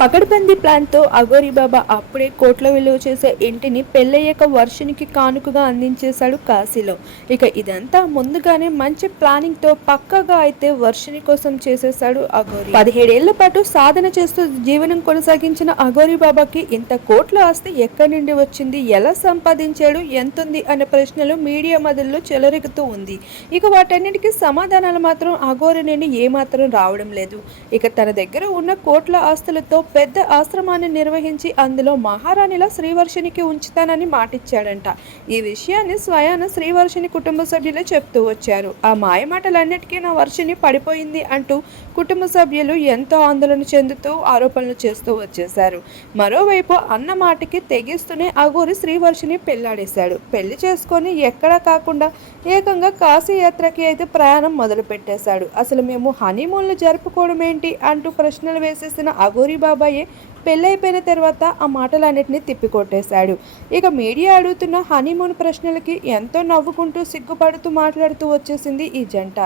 పకడ్బందీ ప్లాన్తో అఘోరీ బాబా అప్పుడే కోట్ల విలువ చేసే ఇంటిని పెళ్ళయ్యాక వర్షినికి కానుకగా అందించేశాడు కాశీలో. ఇక ఇదంతా ముందుగానే మంచి ప్లానింగ్తో పక్కగా అయితే వర్షిని కోసం చేసేశాడు అఘోరీ. 17 ఏళ్ల పాటు సాధన చేస్తూ జీవనం కొనసాగించిన అఘోరీ బాబాకి ఇంత కోట్ల ఆస్తి ఎక్కడి నుండి వచ్చింది, ఎలా సంపాదించాడు, ఎంతుంది అనే ప్రశ్నలు మీడియా మధ్యలో చెలరెగుతూ ఉంది. ఇక వాటన్నిటికీ సమాధానాలు మాత్రం అఘోరీ నుండి ఏమాత్రం రావడం లేదు. ఇక తన దగ్గర ఉన్న కోట్ల ఆస్తులతో పెద్ద ఆశ్రమాన్ని నిర్వహించి అందులో మహారాణిలా శ్రీవర్షినికి ఉంచుతానని మాటిచ్చాడంట. ఈ విషయాన్ని స్వయాన శ్రీవర్షిని కుటుంబ సభ్యులే చెప్తూ వచ్చారు. ఆ మాయమాటలన్నిటికీ నా వర్షిని పడిపోయింది అంటూ కుటుంబ సభ్యులు ఎంతో ఆందోళన చెందుతూ ఆరోపణలు చేస్తూ వచ్చేశారు. మరోవైపు అన్న మాటకి తెగిస్తూనే అఘోరీ శ్రీవర్షిని పెళ్లాడేశాడు. పెళ్లి చేసుకొని ఎక్కడా కాకుండా ఏకంగా కాశీ యాత్రకి అయితే ప్రయాణం మొదలు పెట్టేశాడు. అసలు మేము హనీమూన్లు జరుపుకోవడం ఏంటి అంటూ ప్రశ్నలు వేసేసిన అఘోరీ బాబాయే పెళ్ళైపోయిన తర్వాత ఆ మాటలన్నిటిని తిప్పికొట్టేశాడు. ఇక మీడియా అడుగుతున్న హనీమూన్ ప్రశ్నలకి ఎంతో నవ్వుకుంటూ సిగ్గుపడుతూ మాట్లాడుతూ వచ్చేసింది ఈ జంట.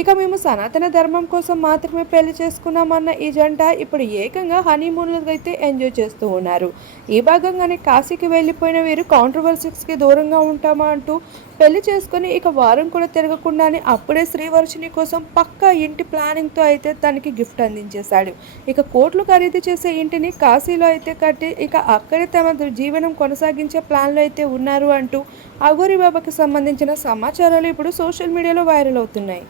ఇక మేము సనాతన ధర్మం కోసం మాత్రమే పెళ్లి చేసుకున్నామన్న ఈ జంట ఇప్పుడు ఏకంగా హనీమూన్లు అయితే ఎంజాయ్ చేస్తూ ఉన్నారు. ఈ భాగంగానే కాశీకి వెళ్ళిపోయిన వీరు కాంట్రవర్సీస్కి దూరంగా ఉంటామా అంటూ పెళ్లి చేసుకుని ఇక వారం కూడా తిరగకుండానే అప్పుడే శ్రీవర్షిని కోసం పక్కా ఇంటి ప్లానింగ్తో అయితే తనకి గిఫ్ట్ అందించేశాడు. ఇక కోట్లు ఖరీదు చేసే ఇంటిని కాశీలో అయితే కట్టి ఇక అక్కడే తమ జీవనం కొనసాగించే ప్లాన్లో అయితే ఉన్నారు అంటూ అఘోరీ బాబాకి సంబంధించిన సమాచారాలు ఇప్పుడు సోషల్ మీడియాలో వైరల్ అవుతున్నాయి.